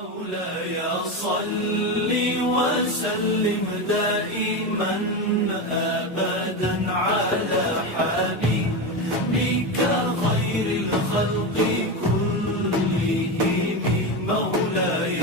مولاي صل وسلم دائما أبدا على حبيبك خير الخلق كلهم. مولاي